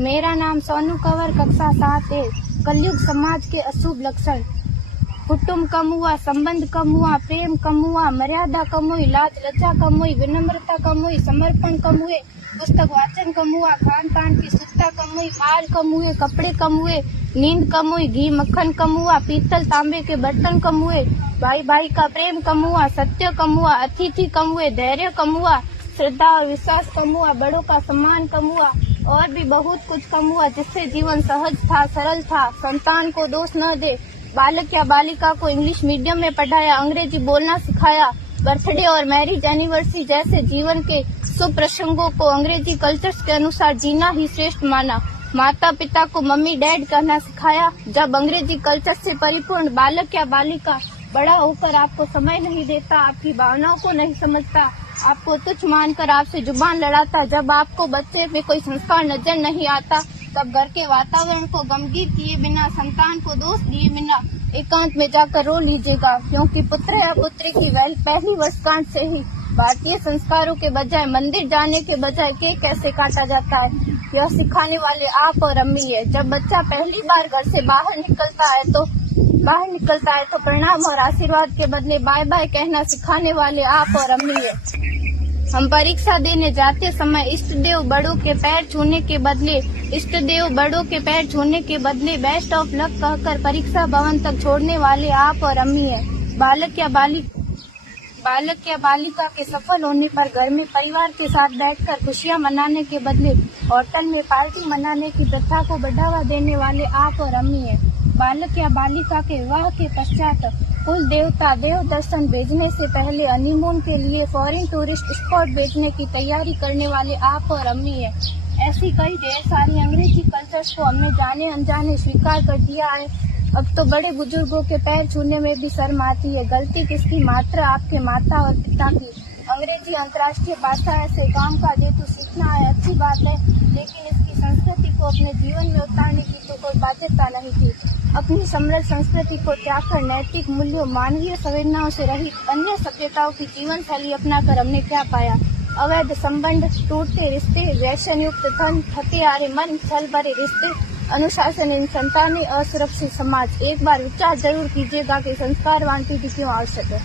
मेरा नाम सोनू कंवर, कक्षा 7 है। कलयुग समाज के अशुभ लक्षण। कुटुंब कम हुआ, संबंध कम हुआ, प्रेम कम हुआ, मर्यादा कम हुई, लाज लज्जा कम हुई, विनम्रता कम हुई, समर्पण कम हुए, पुस्तक वाचन कम हुआ, खान पान की शुद्धता कम हुई, बाल कम हुए, कपड़े कम हुए, नींद कम हुई, घी मक्खन कम हुआ, पीतल तांबे के बर्तन कम हुए, भाई भाई का प्रेम कम हुआ, सत्य कम हुआ, अतिथि कम हुए, धैर्य कम हुआ, श्रद्धा और विश्वास कम हुआ, बड़ों का सम्मान कम हुआ और भी बहुत कुछ कम हुआ, जिससे जीवन सहज था, सरल था। संतान को दोष न दे। बालक या बालिका को इंग्लिश मीडियम में पढ़ाया, अंग्रेजी बोलना सिखाया, बर्थडे और मैरिज एनिवर्सरी जैसे जीवन के शुभ प्रसंगों को अंग्रेजी कल्चर्स के अनुसार जीना ही श्रेष्ठ माना। माता पिता को मम्मी डैड कहना सिखाया। जब अंग्रेजी कल्चर से परिपूर्ण बालक या बालिका बड़ा होकर आपको समय नहीं देता, आपकी भावनाओं को नहीं समझता, आपको तुच्छ मानकर आपसे जुबान लड़ाता, जब आपको बच्चे में कोई संस्कार नजर नहीं आता, तब घर के वातावरण को गंभीर किए बिना, संतान को दोष दिए बिना एकांत में जाकर रो लीजिएगा, क्योंकि पुत्र या पुत्री की पहली वर्षगांठ से ही भारतीय संस्कारों के बजाय, मंदिर जाने के बजाय केक कैसे काटा जाता है, यह सिखाने वाले आप और अम्मी है। जब बच्चा पहली बार घर से बाहर निकलता है तो प्रणाम और आशीर्वाद के बदले बाय बाय कहना सिखाने वाले आप और अम्मी है। हम परीक्षा देने जाते समय इष्ट देव बड़ों के पैर छूने के बदले बेस्ट ऑफ लक कहकर परीक्षा भवन तक छोड़ने वाले आप और अम्मी है। बालक या बालिका के सफल होने पर घर में परिवार के साथ बैठकर खुशियां मनाने के बदले होटल में पार्टी मनाने की प्रथा को बढ़ावा देने वाले आप और अम्मी है। बालक या बालिका के विवाह के पश्चात कुल देवता देव दर्शन भेजने से पहले हनीमून के लिए फॉरेन टूरिस्ट स्पॉट भेजने की तैयारी करने वाले आप और अम्मी है। ऐसी कई ढेर सारी अंग्रेजी कल्चर्स को हमने जाने अनजाने स्वीकार कर दिया है। अब तो बड़े बुजुर्गों के पैर छूने में भी शर्म आती है। गलती किसकी? मात्र आपके माता और पिता की। अंग्रेजी अंतर्राष्ट्रीय भाषा है, से काम का हेतु सीखना है, अच्छी बात है, लेकिन इसकी संस्कृति को अपने जीवन में उतारने की तो कोई बाध्यता नहीं थी। अपनी समृद्ध संस्कृति को त्याग कर नैतिक मूल्यों, मानवीय संवेदनाओं से रहित अन्य सभ्यताओं की जीवन शैली अपनाकर हमने क्या पाया? अवैध संबंध, टूटते रिश्ते, व्यसन युक्त धन, हथियारे मन, छल भरे रिश्ते, अनुशासनहीन संतानें, असुरक्षित समाज। एक बार विचार जरूर कीजिएगा कि संस्कारवान पीढ़ी क्यों आवश्यक है।